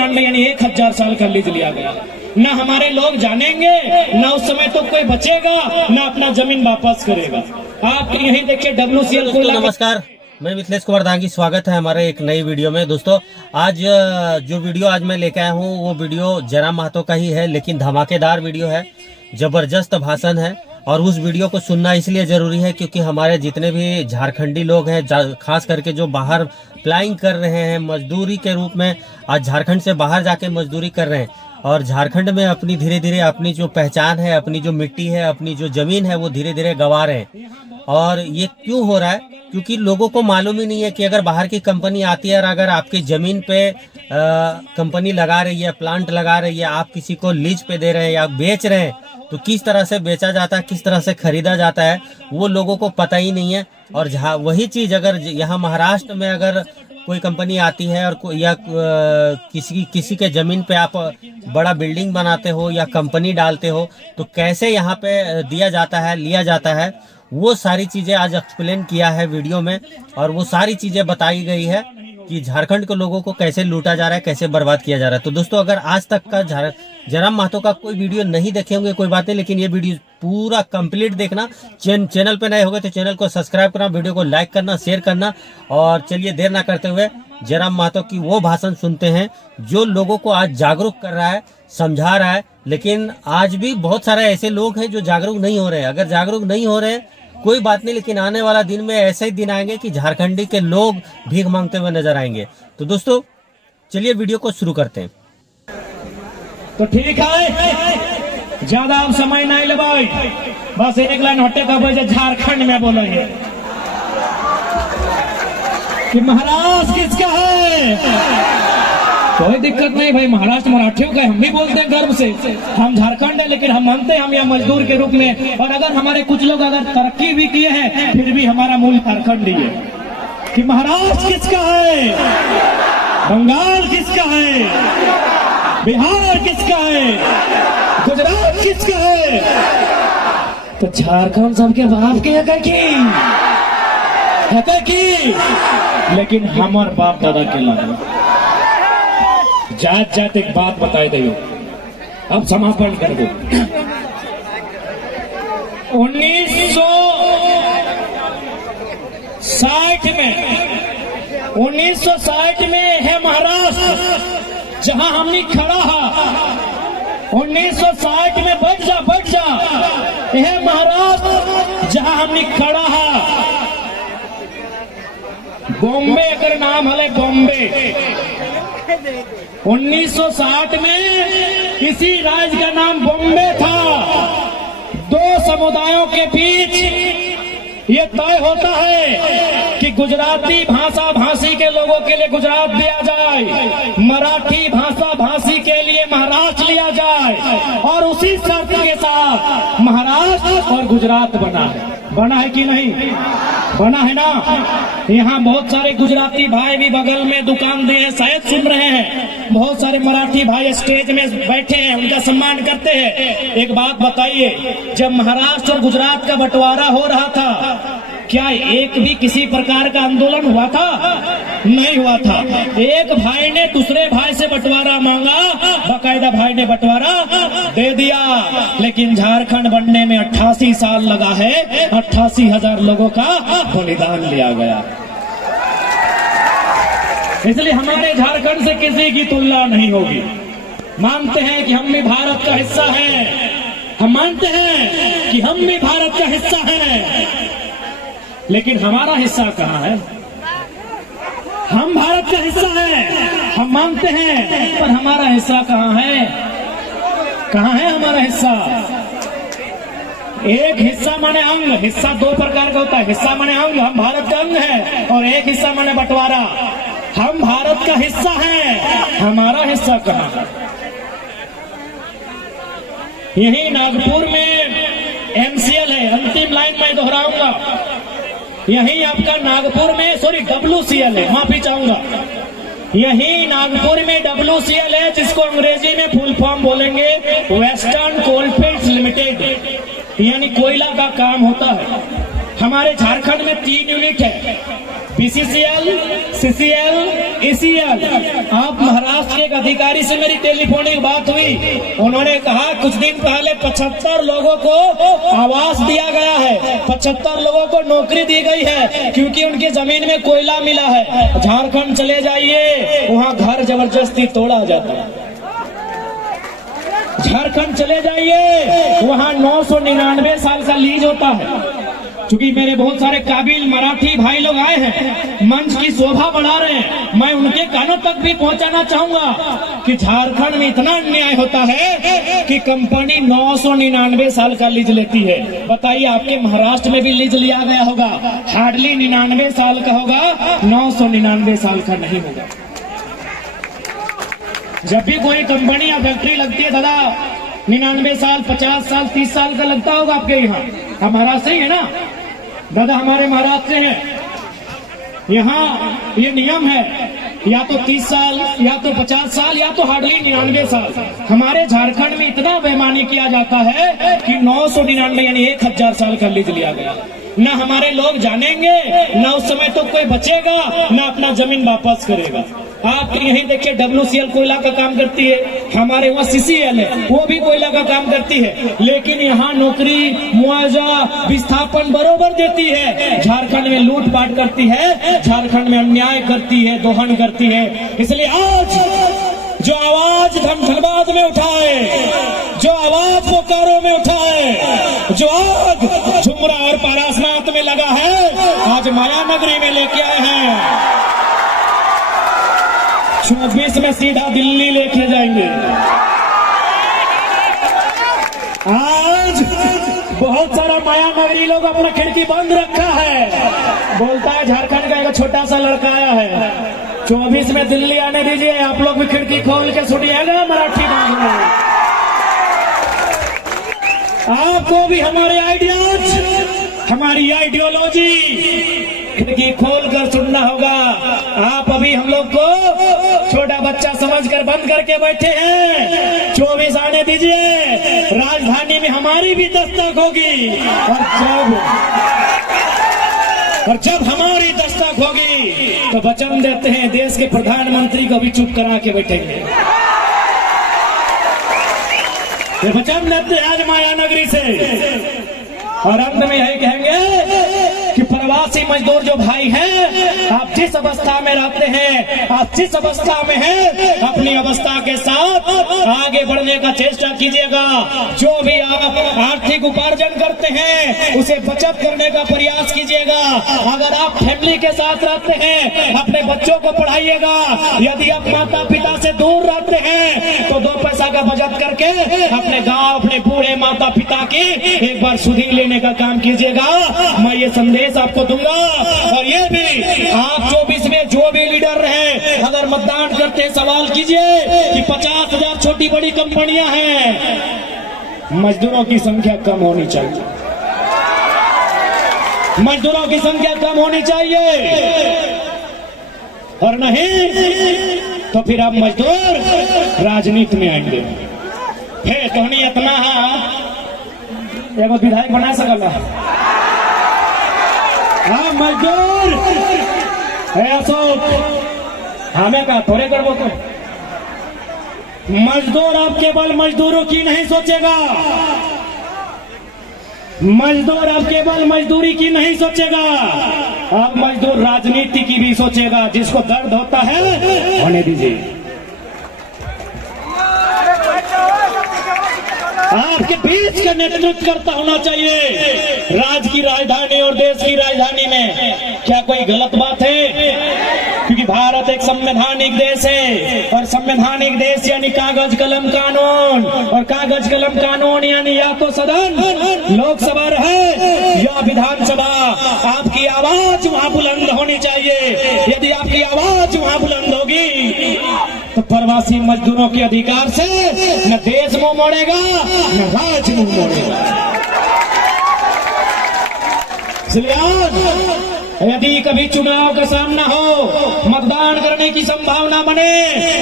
1999 यानी 1000 साल का लीज लिया गया। ना हमारे लोग जानेंगे, ना उस समय तो कोई बचेगा, ना अपना जमीन वापस करेगा। आप यही देखिए WCL को। नमस्कार, मैं मिथिलेश कुमार दांगी, स्वागत है हमारे एक नई वीडियो में। दोस्तों, आज जो वीडियो आज मैं लेके आया हूँ वो वीडियो जयराम महतो का ही है, लेकिन धमाकेदार वीडियो है, जबरदस्त भाषण है। और उस वीडियो को सुनना इसलिए ज़रूरी है क्योंकि हमारे जितने भी झारखंडी लोग हैं, खास करके जो बाहर फ्लाइंग कर रहे हैं मजदूरी के रूप में, आज झारखंड से बाहर जाके मजदूरी कर रहे हैं और झारखंड में अपनी धीरे धीरे अपनी जो पहचान है, अपनी जो मिट्टी है, अपनी जो ज़मीन है, वो धीरे धीरे गंवा रहे हैं। और ये क्यों हो रहा है? क्योंकि लोगों को मालूम ही नहीं है कि अगर बाहर की कंपनी आती है और अगर आपकी ज़मीन पे कंपनी लगा रही है, प्लांट लगा रही है, आप किसी को लीज पे दे रहे हैं या बेच रहे हैं, तो किस तरह से बेचा जाता है, किस तरह से खरीदा जाता है, वो लोगों को पता ही नहीं है। और वही चीज़ अगर यहाँ महाराष्ट्र में अगर कोई कंपनी आती है और या किसी के ज़मीन पे आप बड़ा बिल्डिंग बनाते हो या कंपनी डालते हो, तो कैसे यहाँ पे दिया जाता है, लिया जाता है, वो सारी चीज़ें आज एक्सप्लेन किया है वीडियो में। और वो सारी चीज़ें बताई गई है कि झारखंड के लोगों को कैसे लूटा जा रहा है, कैसे बर्बाद किया जा रहा है। तो दोस्तों, अगर आज तक का जयराम महतो का कोई वीडियो नहीं देखे होंगे कोई बात नहीं, लेकिन ये वीडियो पूरा कंप्लीट देखना। चैनल पे नए होंगे तो चैनल को सब्सक्राइब करना, वीडियो को लाइक करना, शेयर करना। और चलिए देर ना करते हुए जयराम महतो की वो भाषण सुनते हैं जो लोगों को आज जागरूक कर रहा है, समझा रहा है। लेकिन आज भी बहुत सारे ऐसे लोग हैं जो जागरूक नहीं हो रहे हैं। अगर जागरूक नहीं हो रहे हैं कोई बात नहीं, लेकिन आने वाला दिन में ऐसे ही दिन आएंगे कि झारखंडी के लोग भीख मांगते हुए नजर आएंगे। तो दोस्तों, चलिए वीडियो को शुरू करते हैं। तो ठीक है, ज्यादा आप समय नहीं लगाए, बस एक लाइन हटे का वजह झारखंड में बोलेंगे कि महाराष्ट्र किसका है। कोई दिक्कत नहीं भाई, महाराष्ट्र मराठियों का, हम भी बोलते हैं गर्व से। हम झारखंड है लेकिन हम मानते हैं हम यहाँ मजदूर के रूप में। और अगर हमारे कुछ लोग अगर तरक्की भी किए हैं, फिर भी हमारा मूल झारखंड ही है। कि महाराष्ट्र किसका है, बंगाल किसका है, बिहार किसका है, गुजरात किसका है, तो झारखंड सबके बाप के है की, लेकिन हमार बाप दादा के लगे जात जात एक बात बताए दियो। अब समापन कर दो। 1960 में है महाराष्ट्र जहां हमने खड़ा है। 1960 में बैठ जा यह महाराष्ट्र जहां हमने खड़ा है। बॉम्बे अगर नाम हले, बॉम्बे 1960 में इसी राज्य का नाम बॉम्बे था। दो समुदायों के बीच ये तय होता है कि गुजराती भाषा भाषी के लोगों के लिए गुजरात दिया जाए, मराठी भाषा भाषी के लिए महाराष्ट्र लिया जाए। और उसी शर्त के साथ महाराष्ट्र और गुजरात बना है कि नहीं? बना है ना। यहाँ बहुत सारे गुजराती भाई भी बगल में दुकान दिए हैं, शायद सुन रहे हैं। बहुत सारे मराठी भाई स्टेज में बैठे हैं, उनका सम्मान करते हैं। एक बात बताइए, जब महाराष्ट्र और गुजरात का बंटवारा हो रहा था, क्या एक भी किसी प्रकार का आंदोलन हुआ था? नहीं हुआ था। एक भाई ने दूसरे भाई से बंटवारा मांगा, बाकायदा भाई ने बंटवारा दे दिया। लेकिन झारखंड बनने में 88 साल लगा है, 88,000 लोगों का बलिदान लिया गया। इसलिए हमारे झारखंड से किसी की तुलना नहीं होगी। मानते हैं कि हम भी भारत का हिस्सा हैं, हम मानते हैं कि हम भी भारत का हिस्सा हैं, लेकिन हमारा हिस्सा कहाँ है? हम भारत का हिस्सा हैं, हम मानते हैं, पर हमारा हिस्सा कहाँ है? कहाँ है हमारा हिस्सा? एक हिस्सा माने अंग। हिस्सा दो प्रकार का होता है। हिस्सा माने अंग, हम भारत का अंग है, और एक हिस्सा माने बंटवारा। हम भारत का हिस्सा हैं, हमारा हिस्सा कहाँ है? यही नागपुर में MCL है, अंतिम लाइन मैं दोहराऊंगा। यही आपका नागपुर में WCL है, माफी चाहूंगा। यही नागपुर में WCL है, जिसको अंग्रेजी में फुल फॉर्म बोलेंगे वेस्टर्न कोलफील्ड्स लिमिटेड, यानी कोयला का काम होता है। हमारे झारखंड में 3 यूनिट है, बीसीसीएल, सीसीएल, ईसीएल। आप महाराष्ट्र के एक अधिकारी से मेरी टेलीफोनिक बात हुई, उन्होंने कहा कुछ दिन पहले 75 लोगों को आवास दिया गया है, 75 लोगों को नौकरी दी गई है, क्योंकि उनकी जमीन में कोयला मिला है। झारखंड चले जाइए, वहाँ घर जबरदस्ती तोड़ा जाता है। झारखंड चले जाइए, वहाँ 999 साल का लीज होता है। क्योंकि मेरे बहुत सारे काबिल मराठी भाई लोग आए हैं, मंच की शोभा बढ़ा रहे हैं, मैं उनके कानों तक भी पहुंचाना चाहूंगा कि झारखंड में इतना अन्याय होता है कि कंपनी 999 साल का लीज लेती है। बताइए, आपके महाराष्ट्र में भी लीज लिया गया होगा, हार्डली 99 साल का होगा, 999 साल का नहीं होगा। जब भी कोई कंपनी या फैक्ट्री लगती है दादा, 99 साल, 50 साल, 30 साल का लगता होगा आपके यहाँ। हम महाराष्ट्र ही है ना दादा, हमारे महाराष्ट्र से हैं। यहाँ ये नियम है, या तो 30 साल, या तो 50 साल, या तो हार्डली 99 साल। हमारे झारखंड में इतना बेईमानी किया जाता है कि 999 यानी 1000 साल का लीज लिया गया। ना हमारे लोग जानेंगे, ना उस समय तो कोई बचेगा, ना अपना जमीन वापस करेगा। आप यहीं देखिए, WCL कोयला का काम करती है, हमारे वहाँ CCL है, वो भी कोयला का काम करती है, लेकिन यहाँ नौकरी, मुआवजा, विस्थापन बरोबर देती है। झारखंड में लूटपाट करती है, झारखंड में अन्याय करती है, दोहन करती है। इसलिए आज जो आवाज धनबाद में उठाए, जो आवाज बोकारो में उठाए, जो आग झुमरा और पारासनाथ में लगा है, आज माया नगरी में लेके आए हैं। 24 में सीधा दिल्ली लेके जाएंगे। आज बहुत सारा माया नगरी लोग अपना खिड़की बंद रखा है, बोलता है झारखंड का एक छोटा सा लड़का आया है, 24 में दिल्ली आने दीजिए, आप लोग भी खिड़की खोल के सुनिएगा मराठी गांव में। आपको भी हमारे आइडियाज, हमारी आइडियोलॉजी खिड़की खोल कर सुनना होगा। आप अभी हम लोग को छोटा बच्चा समझकर बंद करके बैठे हैं, 24 आने दीजिए, राजधानी में हमारी भी दस्तक होगी। और जब हमारी दस्तक होगी तो वचन देते हैं देश के प्रधानमंत्री को भी चुप करा के बैठेंगे। ये वचन देते हैं आज माया नगरी से। और अंत में यही कहेंगे कि प्रवासी मजदूर जो भाई हैं, आप जिस अवस्था में रहते हैं, आप जिस अवस्था में हैं, अपनी अवस्था के साथ आगे बढ़ने का चेष्टा कीजिएगा। जो भी आप आर्थिक उपार्जन करते हैं, उसे बचत करने का प्रयास कीजिएगा। अगर आप फैमिली के साथ रहते हैं, अपने बच्चों को पढ़ाइएगा। यदि आप माता पिता से दूर रहते हैं, तो 2 पैसा का बचत करके अपने गाँव, अपने बूढ़े माता पिता की एक बार सुधी लेने का काम कीजिएगा। मैं ये संदेश आपको दूंगा। और ये भी आप 24 में जो भी लीडर रहे, अगर मतदान करते सवाल कीजिए कि 50,000 छोटी बड़ी कंपनियां हैं, मजदूरों की संख्या कम होनी चाहिए, मजदूरों की संख्या कम होनी चाहिए। और नहीं तो फिर आप मजदूर राजनीति में आएंगे। हे धोनी इतना एगो विधायक बना सकल, हाँ मजदूर है अशोक, हमें कहा थोड़े करबो तो। मजदूर आप केवल मजदूरों की नहीं सोचेगा, मजदूर अब केवल मजदूरी की नहीं सोचेगा, अब मजदूर राजनीति की भी सोचेगा। जिसको दर्द होता है होने दीजिए। आपके बीच का नेतृत्व करता होना चाहिए। राज्य की राजधानी और देश की राजधानी में क्या कोई गलत बात है? क्योंकि भारत एक संवैधानिक देश है, और संवैधानिक देश यानी कागज कलम कानून, और कागज कलम कानून यानी या तो सदन लोकसभा रहे या विधानसभा। आपकी आवाज वहां बुलंद होनी चाहिए। यदि आपकी आवाज वहां बुलंद होगी तो प्रवासी मजदूरों के अधिकार से न देश मुंह मोड़ेगा न राज्य मुंह मोड़ेगा। इसलिए आज यदि कभी चुनाव का सामना हो, मतदान करने की संभावना बने,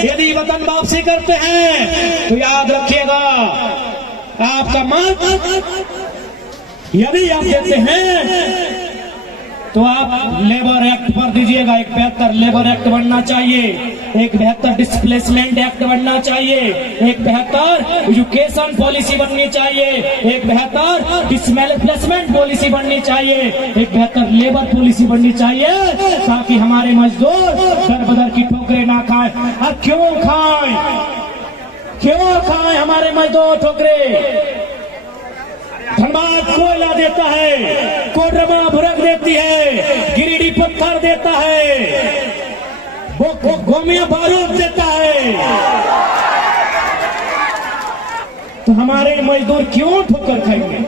यदि वतन वापसी करते हैं तो याद रखिएगा, आपका मत यदि आप देते हैं तो आप लेबर एक्ट पर दीजिएगा। एक बेहतर लेबर एक्ट बनना चाहिए, एक बेहतर डिस्प्लेसमेंट एक्ट बनना चाहिए, एक बेहतर एजुकेशन पॉलिसी बननी चाहिए, एक बेहतर डिस्प्लेसमेंट पॉलिसी बननी चाहिए, एक बेहतर लेबर पॉलिसी बननी चाहिए, ताकि हमारे मजदूर दर बदर की ठोकरें ना खाएं। अब क्यों खाएं हमारे मजदूर ठोकरें? धनबाद कोयला देता है, कोडरमा भुरक देती है, गिरिडीह पत्थर देता है, गोमिया बारूद देता है, तो हमारे मजदूर क्यों ठोकर खाएंगे?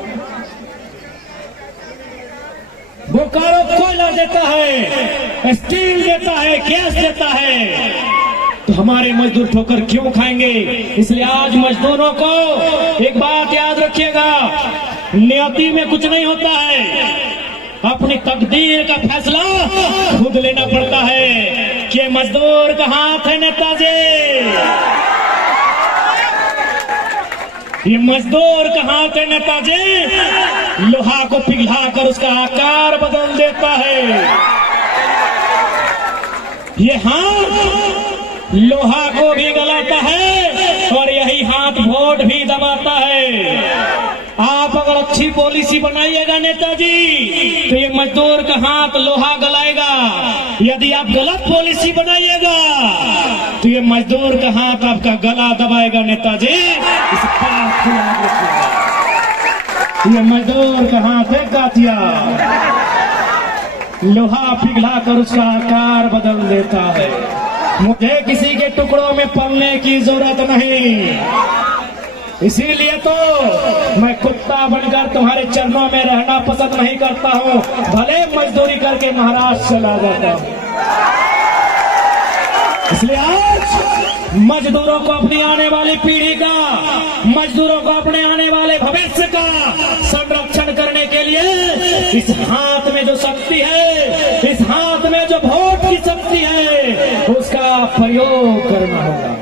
बोकारो कोयला देता है, स्टील देता है, गैस देता है, तो हमारे मजदूर ठोकर क्यों खाएंगे? इसलिए आज मजदूरों को एक बात याद रखिएगा, नियति में कुछ नहीं होता है, अपनी तकदीर का फैसला खुद लेना पड़ता है। कि मजदूर का हाथ है नेताजी, ये मजदूर का हाथ है नेताजी, लोहा को पिघलाकर उसका आकार बदल देता है। ये हाथ लोहा को भी गलाता है और यही हाथ वोट भी दबाता है। आप अगर अच्छी पॉलिसी बनाइएगा नेताजी, तो ये मजदूर का हाथ लोहा गलाएगा। यदि आप गलत पॉलिसी बनाइएगा, तो ये मजदूर का हाथ आपका गला दबाएगा नेताजी। इस बात को याद रखिएगा, ये मजदूर का हाथ है कातिया, लोहा पिघलाकर उसका आकार बदल देता है। मुझे किसी के टुकड़ों में पलने की जरूरत नहीं, इसीलिए तो मैं कुत्ता बनकर तुम्हारे चरणों में रहना पसंद नहीं करता हूँ, भले मजदूरी करके महाराष्ट्र चला जाता हूँ। इसलिए आज मजदूरों को अपनी आने वाली पीढ़ी का, मजदूरों को अपने आने वाले भविष्य का संरक्षण करने के लिए इस हाथ में जो शक्ति है, इस हाथ में जो वोट की शक्ति है, उसका प्रयोग करना होगा।